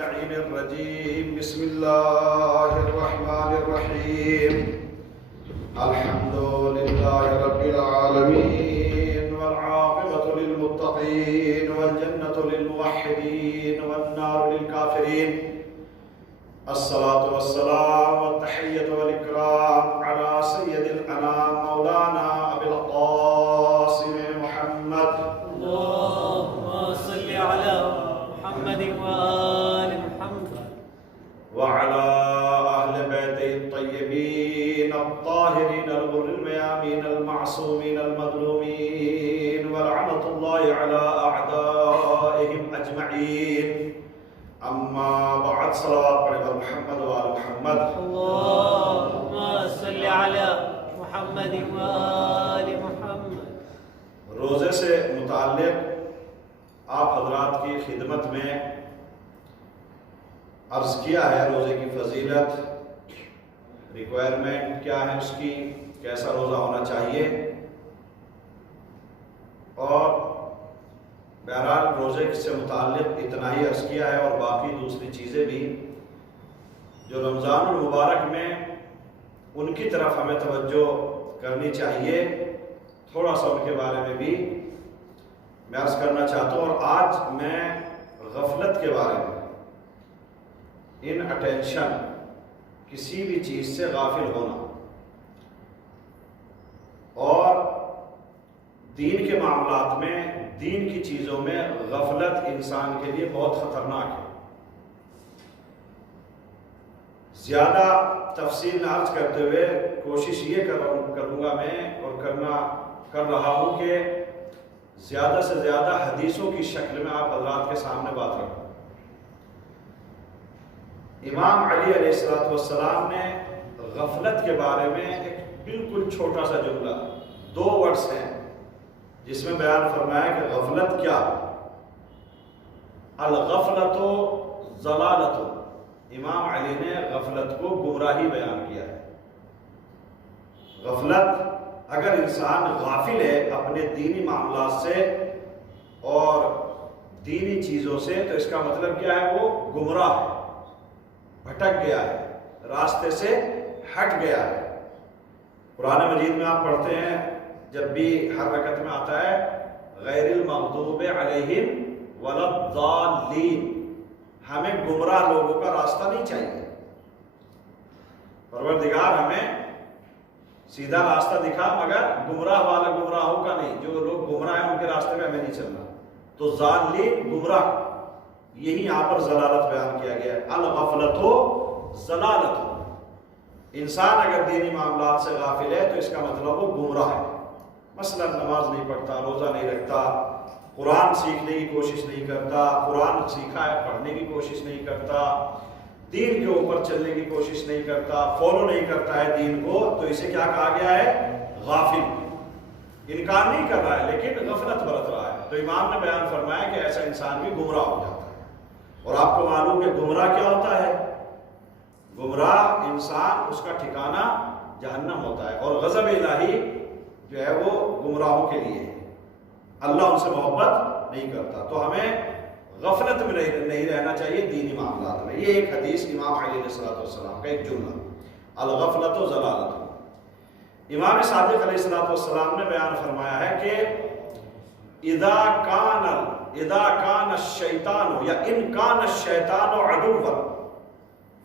اللعين الرجيم. بسم الله الرحمن الرحيم. الحمد لله رب العالمين، والعاقبة للمتقين، والجنة للموحدين، والنار للكافرين. الصلاة والسلام والتحية والإكرام على سيد الأنام مولانا أبي القاسم محمد. اللهم صل على محمد وآل محمد وعلى أهل بيته الطيبين الطاهرين الغر الميامين المعصومين المظلومين، ولعنة الله على أعدائهم أجمعين. أما بعد، صلوات على محمد وآل محمد. اللهم صل على محمد وآل محمد. روزے سے متعلق آپ حضرات کی خدمت میں عرض کیا ہے روزے کی فضیلت، ریکوائرمنٹ کیا ہے اس کی، کیسا روزہ ہونا چاہیے، اور بہرحال روزے سے متعلق اتنا ہی عرض کیا ہے، اور باقی دوسری چیزیں بھی جو رمضان المبارک میں ان کی طرف ہمیں توجہ کرنی چاہیے، تھوڑا سا ان کے بارے میں بھی میں عرض کرنا چاہتا ہوں. اور آج میں غفلت کے بارے میں، ان اٹینشن، کسی بھی چیز سے غافل ہونا، اور دین کے معاملات میں، دین کی چیزوں میں غفلت انسان کے لیے بہت خطرناک ہے. زیادہ تفصیل نہ عرض کرتے ہوئے کوشش یہ کروں گا میں، اور کر رہا ہوں کہ زیادہ سے زیادہ حدیثوں کی شکل میں آپ حضرات کے سامنے بات رکھوں. امام علی علیہ السلام نے غفلت کے بارے میں ایک بالکل چھوٹا سا جملہ، 2 ورڈز ہیں جس میں بیان فرمایا کہ غفلت کیا، الغفلت ضلالت. امام علی نے غفلت کو گمراہی بیان کیا ہے. غفلت، اگر انسان غافل ہے اپنے دینی معاملات سے اور دینی چیزوں سے، تو اس کا مطلب کیا ہے؟ وہ گمراہ ہے، بھٹک گیا ہے، راستے سے ہٹ گیا ہے. قرآن مجید میں آپ پڑھتے ہیں، جب بھی ہر رکعت میں آتا ہے غیر المغضوب علیہم ولا الضالین، ہمیں گمراہ لوگوں کا راستہ نہیں چاہیے. پروردگار ہمیں سیدھا راستہ دکھا، مگر گمراہ والا گمراہوں کا نہیں. جو لوگ گمراہ ہیں ان کے راستے میں ہمیں نہیں چلنا. تو ضالین، گمراہ، یہی یہاں پر ضلالت بیان کیا گیا ہے. الغفلت ضلالت. انسان اگر دینی معاملات سے غافل ہے تو اس کا مطلب وہ گمراہ ہے. مثلا نماز نہیں پڑھتا، روزہ نہیں رکھتا، قرآن سیکھنے کی کوشش نہیں کرتا، قرآن سیکھا ہے پڑھنے کی کوشش نہیں کرتا، دین کے اوپر چلنے کی کوشش نہیں کرتا، فالو نہیں کرتا ہے دین کو، تو اسے کیا کہا گیا ہے؟ غافل. انکار نہیں کر رہا ہے لیکن غفلت برت رہا ہے. تو امام نے بیان فرمایا کہ ایسا انسان بھی گمراہ ہو جاتا ہے. اور آپ کو معلوم کہ گمراہ کیا ہوتا ہے؟ گمراہ انسان، اس کا ٹھکانہ جہنم ہوتا ہے. اور غضب الہی جو ہے وہ گمراہوں کے لیے ہے، اللہ ان سے محبت نہیں کرتا. تو ہمیں غفلت میں نہیں رہنا چاہیے دینی معاملات میں. یہ ایک حدیث امام علی علیہ السلام کا ایک جملہ، الغفلت و ضلالت. امام صادق علیہ السلام نے بیان فرمایا ہے کہ اذا کان الشیطان یا ان کان الشیطان عدوا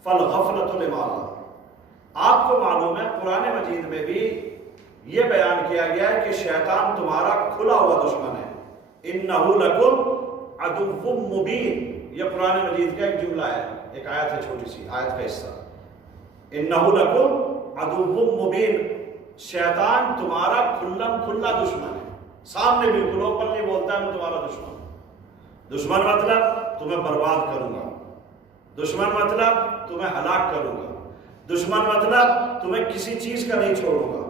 فالغفلۃ لماذا. آپ کو معلوم ہے قرآن مجید میں بھی یہ بیان کیا گیا ہے کہ شیطان تمہارا کھلا ہوا دشمن ہے. انہ لکم عدو مبین، یہ قرآن مجید کا ایک جملہ ہے، ایک آیت ہے، چھوٹی سی آیت کا حصہ. انہ لکم عدو مبین، شیطان تمہارا کھلا دشمن ہے، سامنے بالکل اوپنلی بولتا ہے میں تمہارا دشمن ہوں. دشمن مطلب تمہیں برباد کروں گا، دشمن مطلب تمہیں ہلاک کروں گا، دشمن مطلب تمہیں کسی چیز کا نہیں چھوڑوں گا.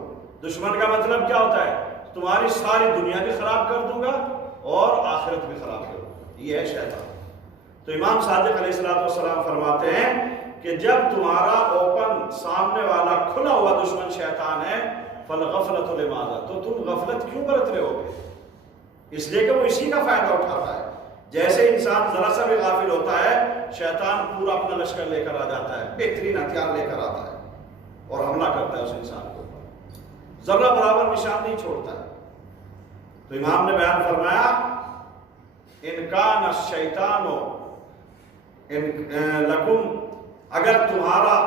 دشمن کا مطلب کیا ہوتا ہے؟ تمہاری ساری دنیا بھی خراب کر دوں گا اور آخرت بھی خراب کر دوں گا. یہ ہے شیطان. تو امام صادق علیہ السلام فرماتے ہیں کہ جب تمہارا اوپن سامنے والا کھلا ہوا دشمن شیطان ہے، فالغفلۃ لماذا، تو تم غفلت کیوں برت رہے ہوگے؟ اس لیے کہ وہ اسی کا فائدہ اٹھاتا ہے. جیسے انسان ذرا سا بھی غافل ہوتا ہے شیطان پورا اپنا لشکر لے کر آ جاتا ہے، بہترین ہتھیار لے کر آتا ہے اور حملہ کرتا ہے اس انسان کے اوپر، ذرہ برابر نشان نہیں چھوڑتا ہے۔ تو امام نے بیان فرمایا ان کان الشیطان لکم، اگر تمہارا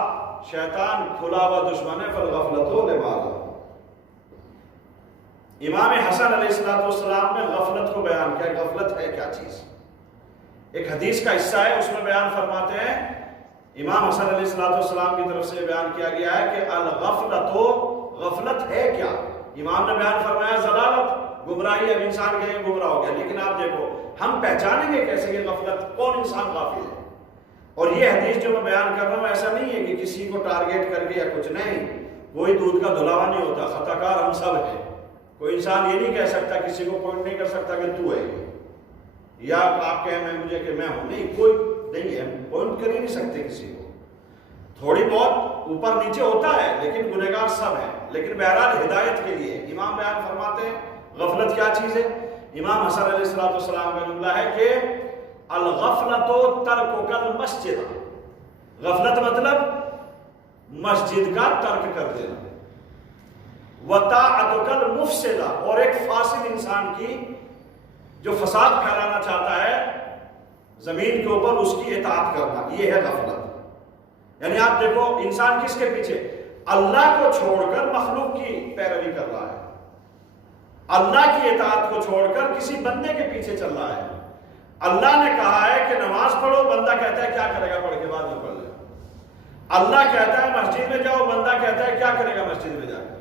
شیطان کھلا ہوا دشمن ہے فالغفلۃ لبعض۔ امام حسن علیہ السلام نے غفلت کو بیان کیا، غفلت ہے کیا چیز۔ ایک حدیث کا حصہ ہے، اس میں بیان فرماتے ہیں، امام حسن علیہ السلام کی طرف سے بیان کیا گیا ہے کہ الغفلۃ، غفلت ہے کیا؟ امام نے بیان فرمایا ضلالت، گمراہی، اب انسان کہیں گمراہ ہو گیا، لیکن آپ دیکھو ہم پہچانیں گے کیسے کہ غفلت، کون انسان غافل ہے؟ اور یہ حدیث جو میں بیان کر رہا ہوں ایسا نہیں ہے کہ کسی کو ٹارگیٹ کر کے یا کچھ، نہیں، کوئی دودھ کا دھلاوا نہیں ہوتا، خطا کار ہم سب ہیں۔ کوئی انسان یہ نہیں کہہ سکتا، کسی کو پوائنٹ نہیں کر سکتا کہ تو ہے، یا آپ کہیں میں مجھے کہ میں ہوں، نہیں، کوئی نہیں ہے، پوائنٹ کر ہی نہیں سکتے کسی کو، تھوڑی بہت اوپر نیچے ہوتا ہے لیکن گنہگار سب ہیں۔ لیکن بہرحال ہدایت کے لیے امام بیان فرماتے ہیں غفلت کیا چیز ہے۔ امام حسن علیہ السلام کا جملہ ہے کہ الغفلۃ ترک المسجد، غفلت مطلب مسجد کا ترک کر دینا، وطاعتک المفسدہ، اور ایک فاسد انسان کی جو فساد پھیلانا چاہتا ہے زمین کے اوپر اس کی اطاعت کرنا، یہ ہے غفلت۔ یعنی آپ دیکھو انسان کس کے پیچھے، اللہ کو چھوڑ کر مخلوق کی پیروی کر رہا ہے، اللہ کی اطاعت کو چھوڑ کر کسی بندے کے پیچھے چل رہا ہے۔ اللہ نے کہا ہے کہ نماز پڑھو، بندہ کہتا ہے کیا کرے گا پڑھ کے، بعد میں پڑھ لے۔ اللہ کہتا ہے مسجد میں جاؤ، بندہ کہتا ہے کیا کرے گا مسجد میں جا کر۔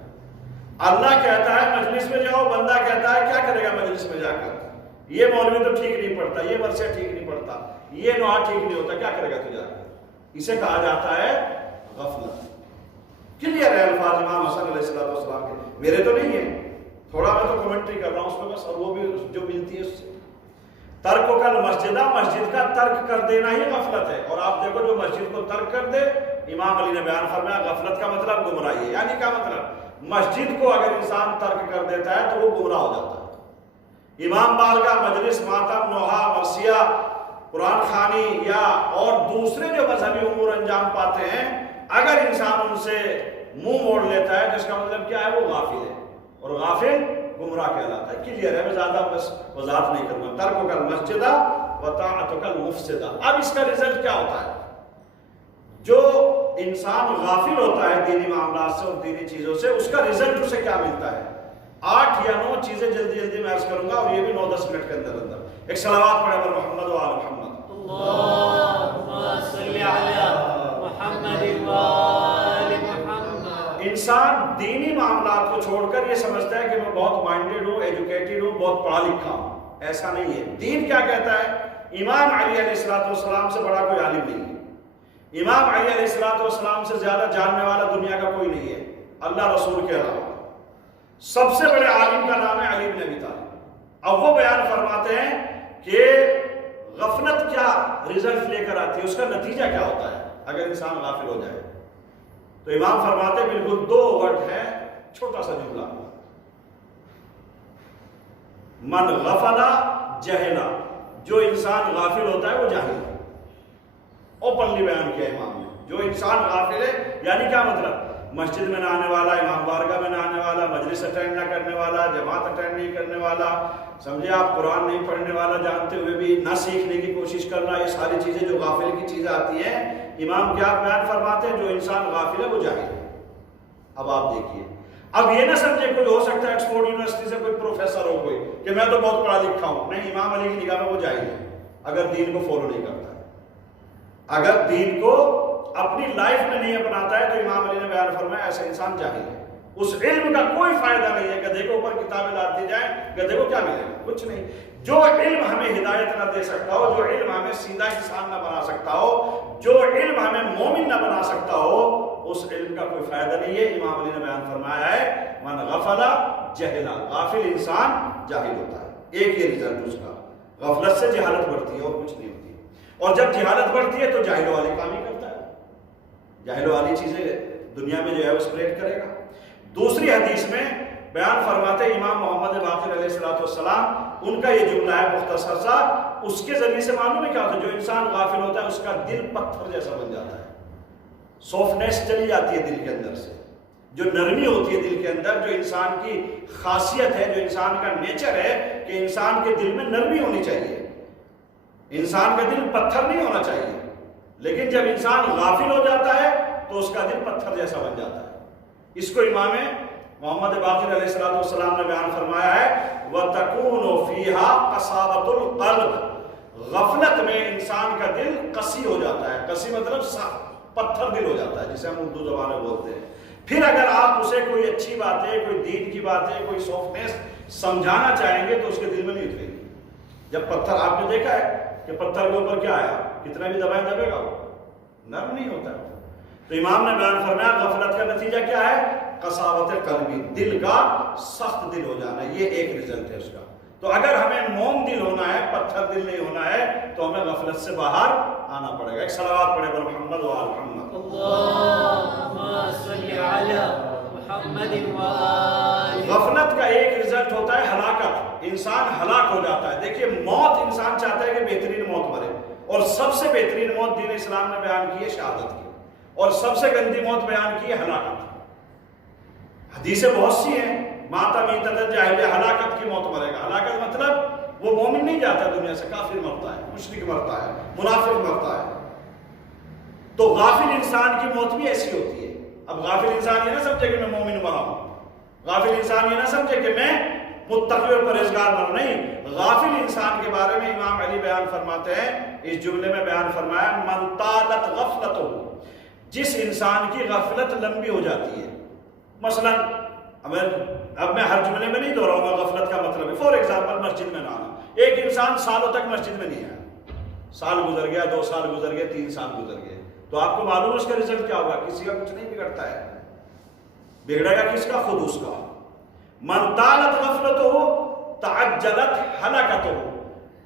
اللہ کہتا ہے مجلس میں جاؤ، بندہ کہتا ہے کیا کرے گا مجلس میں جا کر۔ یہ مولوی تو ٹھیک نہیں پڑھتا، یہ مرثیہ ٹھیک نہیں پڑھتا، یہ نوحہ ٹھیک نہیں ہوتا، کیا کرے گا تو جا کر۔ اسے کہا جاتا ہے غفلت۔ کلیئر ہے الفاظ امام حسن علیہ السلام کے، میرے تو نہیں ہے، تھوڑا میں تو کمنٹری کر رہا ہوں اس پہ بس، اور وہ بھی جو ملتی ہے اس سے۔ ترک کل مسجدہ، مسجد کا ترک کر دینا ہی غفلت ہے۔ اور آپ دیکھو جو مسجد کو ترک کر دے، امام علی نے بیان فرمایا غفلت کا مطلب گمراہی ہے۔ یعنی کیا مطلب، مسجد کو اگر انسان ترک کر دیتا ہے تو وہ گمراہ ہو جاتا ہے۔ امام بارگاہ، مجلس، ماتم، نوحہ، مرثیہ، قرآن خوانی یا اور دوسرے جو مذہبی امور انجام پاتے ہیں، اگر انسان ان سے منہ موڑ لیتا ہے، جس کا مطلب کیا ہے، وہ غافل ہے، اور غافل گمراہ کہلاتا ہے۔ کلیئر ہے، میں زیادہ بس وضاحت نہیں کروں گا۔ ترک کل مسجدہ وطاعتک المفسدہ۔ اب اس کا رزلٹ کیا ہوتا ہے؟ جو انسان غافل ہوتا ہے دینی معاملات سے اور دینی چیزوں سے، اس کا رزلٹ اسے کیا ملتا ہے؟ 8 یا 9 چیزیں جلدی جلدی میں عرض کروں گا، اور یہ بھی 9-10 منٹ کے اندر اندر۔ ایک صلوات پڑھے پر محمد و آل محمد۔ اللہم صلی علی محمد و آل محمد۔ انسان دینی معاملات کو چھوڑ کر یہ سمجھتا ہے کہ میں بہت مائنڈیڈ ہوں، ایجوکیٹڈ ہوں، بہت پڑھا لکھا ہوں۔ ایسا نہیں ہے۔ دین کیا کہتا ہے؟ امام علی علیہ السلام سے بڑا کوئی عالم نہیں ہے، امام علی علیہ السلام سے زیادہ جاننے والا دنیا کا کوئی نہیں ہے اللہ رسول کے علاوہ۔ سب سے بڑے عالم کا نام ہے علی بن ابی طالب۔ اب وہ بیان فرماتے ہیں کہ غفلت کیا رزلٹ لے کر آتی ہے، اس کا نتیجہ کیا ہوتا ہے اگر انسان غافل ہو جائے۔ تو امام فرماتے ہیں بالکل 2 ورڈ ہے، چھوٹا سا جملہ، من غفل جہلا، جو انسان غافل ہوتا ہے وہ جاہل ہے۔ اوپنلی بیان کیا امام نے، جو انسان غافل ہے یعنی کیا مطلب، مسجد میں نہ آنے والا، امام بارگاہ میں نہ آنے والا، مجلس اٹینڈ نہ کرنے والا، جماعت اٹینڈ نہیں کرنے والا، سمجھے آپ قرآن نہیں پڑھنے والا، جانتے ہوئے بھی نہ سیکھنے کی کوشش کرنا، یہ ساری چیزیں جو غافل کی چیزیں آتی ہیں، امام کیا بیان فرماتے ہیں، جو انسان غافل ہے وہ جاہل ہے۔ اب آپ دیکھیے، اب یہ نہ سمجھے کوئی ہو سکتا ہے آکسفورڈ یونیورسٹی سے کوئی پروفیسر ہو کوئی کہ میں تو بہت پڑھا لکھا ہوں، نہیں، امام علی کی نگاہ میں وہ جاہل ہے اگر دین کو فالو نہیں کرتا ہے، اگر دین کو اپنی لائف میں نہیں اپناتا ہے تو امام علی نے بیان فرمایا ایسا انسان جاہل ہے، اس علم کا کوئی فائدہ نہیں ہے۔ گدھے کو اوپر کتابیں لاتی جائیں، گدھے کو کیا ملے گا؟ کچھ نہیں۔ جو علم ہمیں ہدایت نہ دے سکتا ہو، جو علم ہمیں سیدھا انسان نہ بنا سکتا ہو، جو علم ہمیں مومن نہ بنا سکتا ہو، اس علم کا کوئی فائدہ نہیں ہے۔ امام علی نے بیان فرمایا ہے من غفل جہلا، غافل انسان جاہل ہوتا ہے۔ ایک یہ رزلٹ اس کا، غفلت سے جہالت بڑھتی ہے اور کچھ نہیں ہوتی، اور جب جہالت بڑھتی ہے تو جاہل والی کام ہی کرتا ہے، جاہل والی چیزیں دنیا میں جو ہے وہ اسپریڈ کرے گا۔ دوسری حدیث میں بیان فرماتے امام محمد باقر علیہ السلام، ان کا یہ جملہ ہے مختصر سا، اس کے ذریعے سے معلوم ہے کیا ہوتا ہے؟ جو انسان غافل ہوتا ہے اس کا دل پتھر جیسا بن جاتا ہے، سافٹنیس چلی جاتی ہے دل کے اندر سے، جو نرمی ہوتی ہے دل کے اندر، جو انسان کی خاصیت ہے، جو انسان کا نیچر ہے کہ انسان کے دل میں نرمی ہونی چاہیے، انسان کا دل پتھر نہیں ہونا چاہیے، لیکن جب انسان غافل ہو جاتا ہے تو اس کا دل پتھر جیسا بن جاتا ہے۔ اس کو امام محمد باقر علیہ السلام نے بیان فرمایا ہے وَتَكُونُ فِيهَا قَصَابَةُ الْقَلْبِ، غفلت میں انسان کا دل قسی ہو جاتا ہے، قسی مطلب پتھر دل ہو جاتا ہے، جسے ہم اردو زبان میں بولتے ہیں۔ پھر اگر آپ اسے کوئی اچھی باتیں، کوئی دین کی باتیں، کوئی سافٹنیس سمجھانا چاہیں گے تو اس کے دل میں نہیں اترے گی۔ جب پتھر، آپ نے دیکھا ہے کہ پتھر کے اوپر کیا آیا، کتنا بھی دبائیں دبے گا وہ نرم نہیں ہوتا ہے۔ تو امام نے بیان فرمایا غفلت کا نتیجہ کیا ہے؟ قساوت قلبی، دل کا سخت دل ہو جانا، یہ ایک رزلٹ ہے اس کا۔ تو اگر ہمیں موم دل ہونا ہے، پتھر دل نہیں ہونا ہے، تو ہمیں غفلت سے باہر آنا پڑے گا۔ ایک صلوات پڑھے بر محمد و آل محمد۔ اللہم صلی علی محمد و آل۔ غفلت کا ایک رزلٹ ہوتا ہے ہلاکت، انسان ہلاک ہو جاتا ہے۔ دیکھیے موت، انسان چاہتا ہے کہ بہترین موت مرے، اور سب سے بہترین موت دین اسلام نے بیان کی ہے شہادت کی، اور سب سے گندی موت بیان کی ہے ہلاکت۔ حدیثیں بہت سی ہیں، ماتا میتۃ الجاہلیہ، ہلاکت کی موت مرے گا۔ ہلاکت مطلب وہ مومن نہیں جاتا دنیا سے، کافر مرتا ہے، مشرک مرتا ہے، منافق مرتا ہے۔ تو غافل انسان کی موت بھی ایسی ہوتی ہے۔ اب غافل انسان یہ نہ سمجھے کہ میں مومن مرا ہوں، غافل انسان یہ نہ سمجھے کہ میں متقی اور پرہیزگار مرا، نہیں۔ غافل انسان کے بارے میں امام علی بیان فرماتے ہیں، اس جملے میں بیان فرمایا من طالت غفلتہ، جس انسان کی غفلت لمبی ہو جاتی ہے۔ مثلا اب میں ہر جملے میں نہیں دہراؤں گا غفلت کا مطلب ہے، فور ایگزامپل مسجد میں نہ آنا۔ ایک انسان سالوں تک مسجد میں نہیں آیا، سال گزر گیا، 2 سال گزر گئے، 3 سال گزر گئے، تو آپ کو معلوم ہے اس کا رزلٹ کیا ہوگا؟ کسی کا کچھ نہیں بگڑتا ہے، بگڑے گا کس کا؟ خود اس کا۔ من طالت غفلتہ تعجلت ہلاکتہ،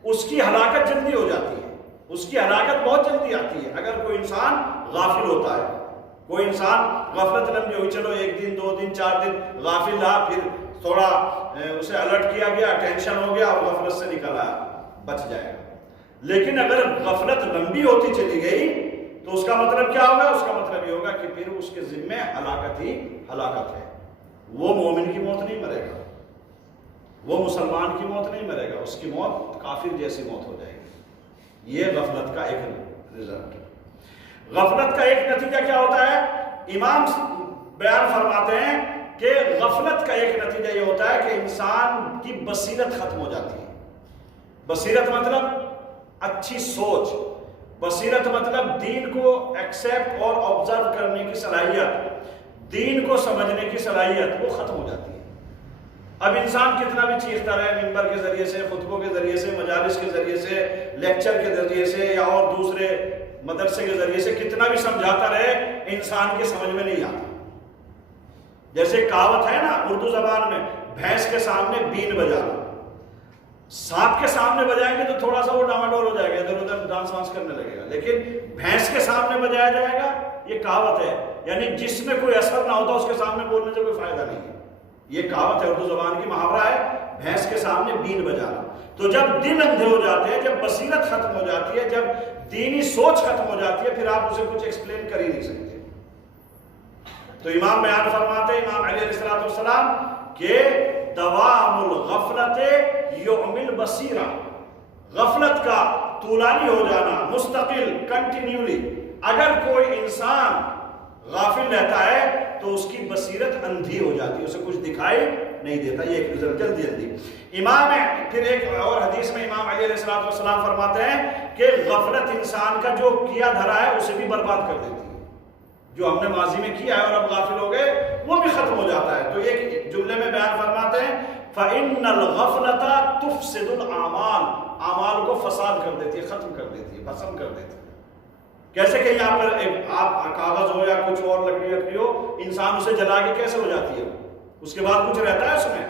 اس کی ہلاکت جلدی ہو جاتی ہے، اس کی ہلاکت بہت جلدی آتی ہے اگر کوئی انسان غافل ہوتا ہے۔ کوئی انسان غفلت لمبی ہوئی، چلو 1 دن 2 دن 4 دن غافل رہا، پھر تھوڑا اسے الرٹ کیا گیا، ٹینشن ہو گیا اور غفلت سے نکل آیا، بچ جائے گا۔ لیکن اگر غفلت لمبی ہوتی چلی گئی تو اس کا مطلب کیا ہوگا؟ اس کا مطلب یہ ہوگا کہ پھر اس کے ذمے ہلاکت ہی ہلاکت ہے۔ وہ مومن کی موت نہیں مرے گا، وہ مسلمان کی موت نہیں مرے گا، اس کی موت کافر جیسی موت ہو جائے گی۔ یہ غفلت کا ایک رزلٹ ہے۔ غفلت کا ایک نتیجہ کیا ہوتا ہے؟ امام بیان فرماتے ہیں کہ غفلت کا ایک نتیجہ یہ ہوتا ہے کہ انسان کی بصیرت ختم ہو جاتی ہے۔ بصیرت مطلب اچھی سوچ، بصیرت مطلب دین کو ایکسیپٹ اور آبزرو کرنے کی صلاحیت، دین کو سمجھنے کی صلاحیت، وہ ختم ہو جاتی ہے۔ اب انسان کتنا بھی چیختا رہے، منبر کے ذریعے سے، خطبوں کے ذریعے سے، مجالس کے ذریعے سے، لیکچر کے ذریعے سے، یا اور دوسرے مدرسے کے ذریعے سے کتنا بھی سمجھاتا رہے، انسان کے سمجھ میں نہیں آتا۔ جیسے کہاوت ہے نا اردو زبان میں، بھینس کے سامنے بین بجانا۔ سانپ کے سامنے بجائیں گے تو تھوڑا سا وہ ڈاواڈول ہو جائے گا، ادھر ادھر ڈانس وانس کرنے لگے گا، لیکن بھینس کے سامنے بجایا جائے گا، یہ کہاوت ہے، یعنی جس میں کوئی اثر نہ ہوتا اس کے سامنے بولنے سے کوئی فائدہ نہیں ہے۔ یہ کہاوت ہے، اردو زبان کی محاورہ ہے، بھینس کے سامنے بین بجانا۔ تو جب دل اندھے ہو جاتے ہیں، جب بصیرت ختم ہو جاتی ہے، جب دینی سوچ ختم ہو جاتی ہے، پھر آپ اسے کچھ ایکسپلین کر ہی نہیں سکتے۔ تو امام بیان فرماتے ہیں، امام علیہ السلام کہ دوام الغفلت یعمی البصیرہ، غفلت کا طولانی ہو جانا، مستقل، کنٹینیولی، اگر کوئی انسان غافل رہتا ہے تو اس کی بصیرت اندھی ہو جاتی ہے، اسے کچھ دکھائی نہیں دیتا، یہ ایک رزلٹ جلدی جلدی۔ امام پھر ایک اور حدیث میں امام علیہ السلام فرماتے ہیں کہ غفلت انسان کا جو کیا دھرا ہے اسے بھی برباد کر دیتی ہے، جو ہم نے ماضی میں کیا ہے اور اب غافل ہو گئے وہ بھی ختم ہو جاتا ہے۔ تو ایک جملے میں بیان فرماتے ہیں فَإِنَّ الْغَفْلَةَ تُفْسِدُ الْأَعْمَالِ، اعمال کو فساد کر دیتی ہے، ختم کر دیتی ہے، ختم کر دیتی ہے۔ کیسے کہ یہاں پر آپ کاغذ ہو یا کچھ اور لکڑی ہو، انسان اسے جلا کے کیسے ہو جاتی ہے، اس کے بعد کچھ رہتا ہے اس میں،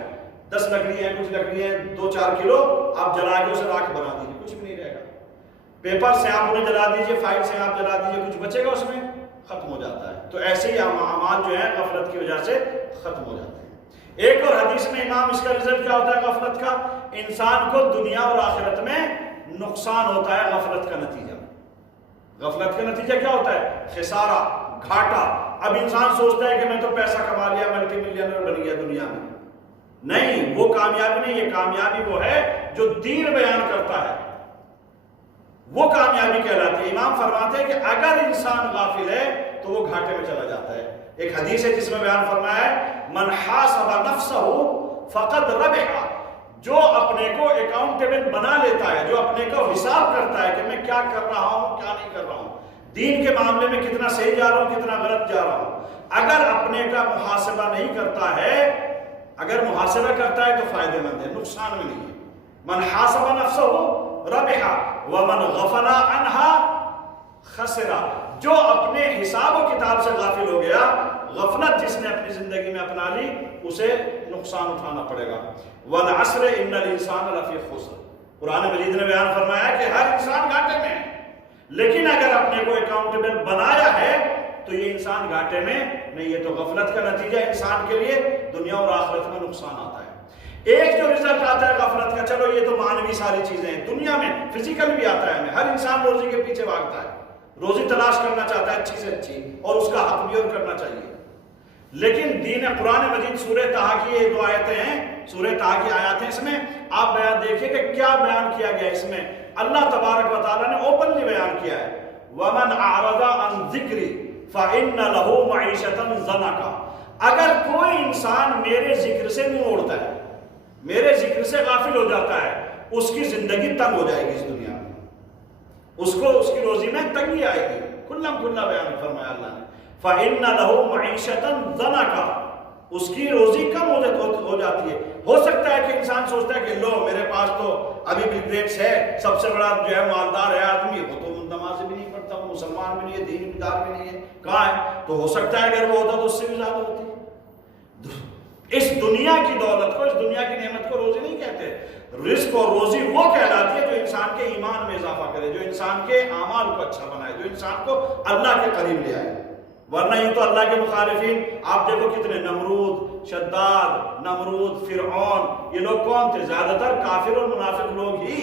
10 لکڑی ہیں، کچھ لکڑی ہیں 2-4 کلو، آپ جلا کے اسے راکھ بنا دیجیے، کچھ بھی نہیں رہے گا۔ پیپر سے آپ انہیں جلا دیجیے، فائل سے آپ جلا دیجیے، کچھ بچے گا اس میں؟ ختم ہو جاتا ہے۔ تو ایسے ہی اعمال جو ہیں غفلت کی وجہ سے ختم ہو جاتے ہیں۔ ایک اور حدیث میں امام اس کا رزلٹ کیا ہوتا ہے غفلت کا؟ انسان کو دنیا اور آخرت میں نقصان ہوتا ہے غفلت کا نتیجہ۔ غفلت کا نتیجہ کیا ہوتا ہے؟ خسارہ، گھاٹا۔ اب انسان سوچتا ہے کہ میں تو پیسہ کما لیا، ملٹی ملینر بن گیا دنیا میں۔ نہیں، وہ کامیابی نہیں، یہ کامیابی وہ ہے جو دین بیان کرتا ہے، وہ کامیابی کہلاتی ہے۔ امام فرماتے ہیں کہ اگر انسان غافل ہے تو وہ گھاٹے میں چلا جاتا ہے۔ ایک حدیث ہے جس میں بیان فرمایا ہے من حاسب نفسہ فقد ربح، جو اپنے کو اکاؤنٹیبل بنا لیتا ہے، جو اپنے کو حساب کرتا ہے کہ میں کیا کر رہا ہوں کیا نہیں کر رہا ہوں، دین کے معاملے میں کتنا صحیح جا رہا ہوں کتنا غلط جا رہا ہوں، اگر اپنے کا محاسبہ نہیں کرتا ہے، اگر محاسبہ کرتا ہے تو فائدے مند ہے، نقصان میں نہیں ہے۔ من حاسب نفسہ ربح ومن غفل عنها خسرا، جو اپنے حساب و کتاب سے غافل ہو گیا، غفلت جس نے اپنی زندگی میں اپنا لی، اسے نقصان اٹھانا پڑے گا۔ والعصر ان الانسان لفی خسر، قرآن مجید نے بیان فرمایا کہ ہر انسان گھاٹے میں ہے، لیکن اگر اپنے کو اکاؤنٹیبل بنایا ہے تو یہ انسان گھاٹے میں نہیں، یہ تو غفلت کا نتیجہ انسان کے لیے دنیا اور آخرت میں نقصان آتا ہے۔ ایک جو رزلٹ آتا ہے غفلت کا، چلو یہ تو معنوی ساری چیزیں ہیں، دنیا میں فزیکل بھی آتا ہے ہمیں، ہر انسان روزی کے پیچھے بھاگتا ہے، روزی تلاش کرنا چاہتا ہے اچھی سے اچھی، اور اس کا حق بھی اور کرنا چاہیے، لیکن دین قرآن مجید سورہ طٰہٰ کی یہ دو آیتیں ہیں، سورہ طٰہٰ کی آیات ہیں، اس میں آپ بیان دیکھیں کہ کیا بیان کیا گیا ہے۔ اس میں اللہ تبارک و تعالیٰ نے اوپنلی بیان کیا ہے وَمَنْ أَعْرَضَ عَنْ ذِكْرِي فَإِنَّ لَهُ مَعِيشَةً ضَنَكَ، اگر کوئی انسان میرے ذکر سے منہ موڑتا ہے، میرے ذکر سے غافل ہو جاتا ہے، اس کی زندگی تنگ ہو جائے گی اس دنیا میں، اس کو اس کی روزی میں تنگی آئے گی، کھلا کھلا بیان فرمایا اللہ نے۔ فَإِنَّ لَهُ مَعِيشَةً ضَنَكَ، اس کی روزی کم ہو جاتی ہے۔ ہو سکتا ہے کہ انسان سوچتا ہے کہ لو میرے پاس تو ابھی بل گیٹس ہے، سب سے بڑا جو ہے مالدار ہے آدمی، وہ تو نماز بھی نہیں پڑھتا، وہ مسلمان بھی نہیں ہے، دین دار بھی نہیں ہے، کہاں ہے؟ تو ہو سکتا ہے اگر وہ ہوتا تو اس سے بھی زیادہ ہوتی ہے۔ اس دنیا کی دولت کو، اس دنیا کی نعمت کو روزی نہیں کہتے، رزق اور روزی وہ کہلاتی ہے جو انسان کے ایمان میں اضافہ کرے، جو انسان کے اعمال کو اچھا بنائے، جو انسان کو اللہ کے قریب لے آئے۔ ورنہ یہ تو اللہ کے مخالفین آپ دیکھو کتنے، نمرود، شداد، نمرود، فرعون، یہ لوگ کون تھے؟ زیادہ تر کافر اور منافق لوگ ہی،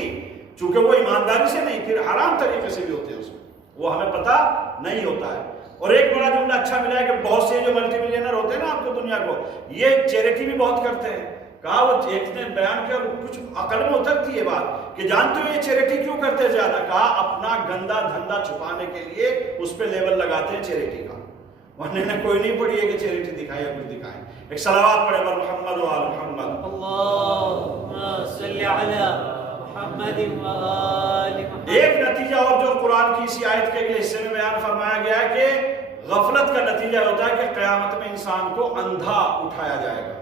چونکہ وہ ایمانداری سے نہیں، پھر حرام طریقے سے بھی ہوتے ہیں، اس میں وہ ہمیں پتہ نہیں ہوتا ہے۔ اور ایک بڑا جملہ اچھا ملا ہے کہ بہت سے جو ملٹی ملینر ہوتے ہیں نا آپ کو دنیا کو، یہ چیریٹی بھی بہت کرتے ہیں۔ کہا وہ ایک نے بیان کیا، کچھ عقل میں اترتی ہے بات کہ جانتے ہو یہ چیریٹی کیوں کرتے ہیں زیادہ؟ کہا اپنا گندا دھندا چھپانے کے لیے اس پہ لیبل لگاتے ہیں چیریٹی کا، ورنہ نے کوئی نہیں پڑھی ہے کہ چیریٹی دکھائیں یا کچھ دکھائیں۔ ایک صلوات پڑھے بر محمد و آل محمد، اللہم صلی علی محمد و آل محمد۔ ایک نتیجہ اور جو قرآن کی اسی آیت کے اگلے حصے میں بیان فرمایا گیا ہے کہ غفلت کا نتیجہ ہوتا ہے کہ قیامت میں انسان کو اندھا اٹھایا جائے گا،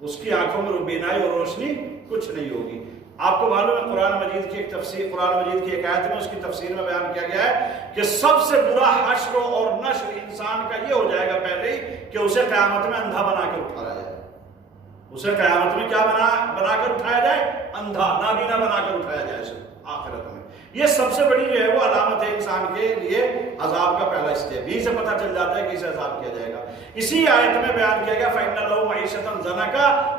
اس کی آنکھوں میں بینائی اور روشنی کچھ نہیں ہوگی۔ آپ کو معلوم ہے قرآن مجید کی ایک تفسیر، قرآن مجید کی ایک آیت میں اس کی تفسیر میں بیان کیا گیا ہے کہ سب سے برا حشر اور نشر انسان کا یہ ہو جائے گا پہلے ہی کہ اسے قیامت میں اندھا بنا کے اٹھایا جائے، اسے قیامت میں کیا بنا کر اٹھایا جائے؟ اندھا، نابینا بنا کر اٹھایا جائے اسے آخرت میں۔ یہ سب سے بڑی جو ہے وہ علامت ہے انسان کے لیے عذاب کا پہلا اسٹیپ، یہیں سے پتہ چل جاتا ہے کہ اسے عذاب کیا جائے گا۔ اسی آیت میں بیان کیا گیا فَإِنَّ لَهُ مَعِيشَةً ضَنَكَ،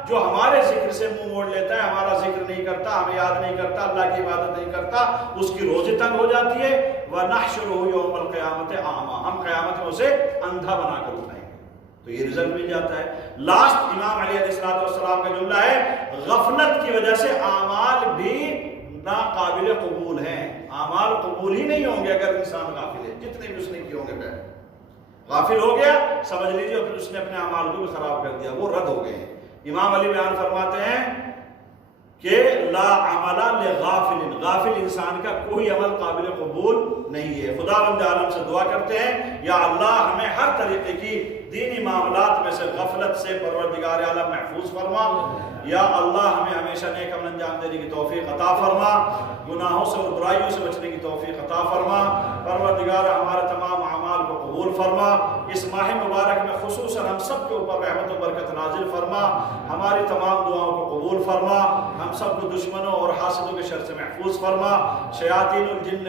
جو ہمارے ذکر سے منہ موڑ لیتا ہے، ہمارا ذکر نہیں کرتا، ہمیں یاد نہیں کرتا، اللہ کی عبادت نہیں کرتا، اس کی روزی تنگ ہو جاتی ہے۔ وَنَحْشُرُهُ يَوْمَ الْقِيَامَةِ أَعْمَىٰ، ہم قیامت میں اسے اندھا بنا کر اٹھائیں گے، تو یہ رزلٹ مل جاتا ہے۔ لاسٹ امام علی علیہ السلام کا جملہ ہے غفلت کی وجہ سے اعمال بھی ناقابل قبول ہیں، اعمال قبول ہی نہیں ہوں گے اگر انسان غافل ہے، جتنے بھی اس نے کیے ہوں گے پہلے، غافل ہو گیا سمجھ لیجیے، پھر اس نے اپنے اعمال کو بھی خراب کر دیا، وہ رد ہو گئے ہیں۔ امام علی بیان فرماتے ہیں کہ لا عمل لغافل، غافل انسان کا کوئی عمل قابل قبول نہیں ہے۔ خداوند عالم سے دعا کرتے ہیں یا اللہ ہمیں ہر طریقے کی دینی معاملات میں سے غفلت سے پروردگار عالم محفوظ فرما، یا اللہ ہمیں ہمیشہ نیک عمل انجام دینے کی توفیق عطا فرما، گناہوں سے اور برائیوں سے بچنے کی توفیق عطا فرما، پروردگار ہمارے تمام اعمال کو قبول فرما، اس ماہ مبارک میں خصوصاً ہم سب کے اوپر رحمت و برکت نازل فرما، ہماری تمام دعاؤں کو قبول فرما، ہم سب کو دشمنوں اور حاسدوں کے شر سے محفوظ فرما، شیاطین الجن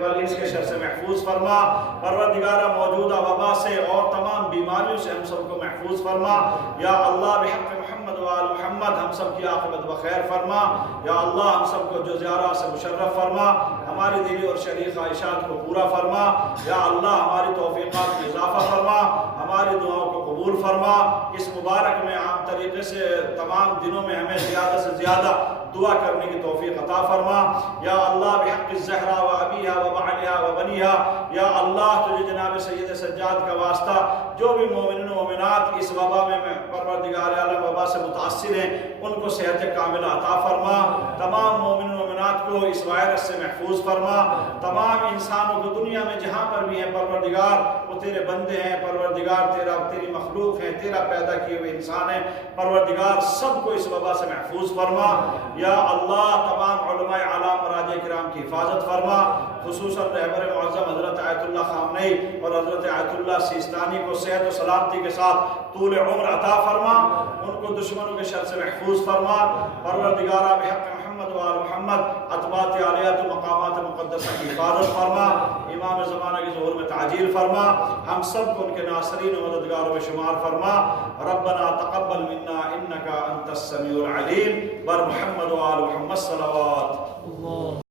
والانس کے شر سے محفوظ فرما، پروردگارہ موجودہ وبا سے اور تمام بیماریوں سے ہم سب کو محفوظ فرما، یا اللہ بحق محمد و آل محمد ہم سب کی عاقبت بخیر فرما، یا اللہ ہم سب کو جو زیارہ سے مشرف فرما، ہماری دلی اور شرعی خواہشات کو پورا فرما، یا اللہ ہماری توفیقات میں اضافہ فرما، ہماری دعاؤں کو قبول فرما، اس مبارک میں عام طریقے سے تمام دنوں میں ہمیں زیادہ سے زیادہ دعا کرنے کی توفیق عطا فرما، یا اللہ بحق الزہرا و ابیہا و بعلہا و بنیہا، یا اللہ تجھے جناب سید سجاد کا واسطہ جو بھی مومنین و مومنات اس وبا میں پروردگار عالم وبا سے متاثر ہیں ان کو صحت کاملہ عطا فرما، تمام مومنین و مومنات کو اس وائرس سے محفوظ فرما، تمام انسانوں کو دنیا میں جہاں پر بھی ہیں پروردگار وہ تیرے بندے ہیں، پروردگار تیری مخلوق ہیں، تیرا پیدا کیے ہوئے انسان ہیں، پروردگار سب کو اس وبا سے محفوظ فرما، یا اللہ تمام علماء اعلام مراجع کرام کی حفاظت فرما، خصوصاً رہبر معظم حضرت آیت اللہ خامنئی اور حضرت آیت اللہ سیستانی کو صحت و سلامتی کے ساتھ طول عمر عطا فرما، ان کو دشمنوں کے شر سے محفوظ فرما، پروردگارہ بحق محمد و آل محمد اتباعت عالیات و مقامات مقدسہ کی حفاظت فرما، امام زمانہ کے ظہور میں تعجیل فرما، ہم سب کو ان کے ناصرین و مددگاروں میں شمار فرما، ربنا تقبل منا انکا انت السمیع العلیم، بر محمد و آل محمد صلوات.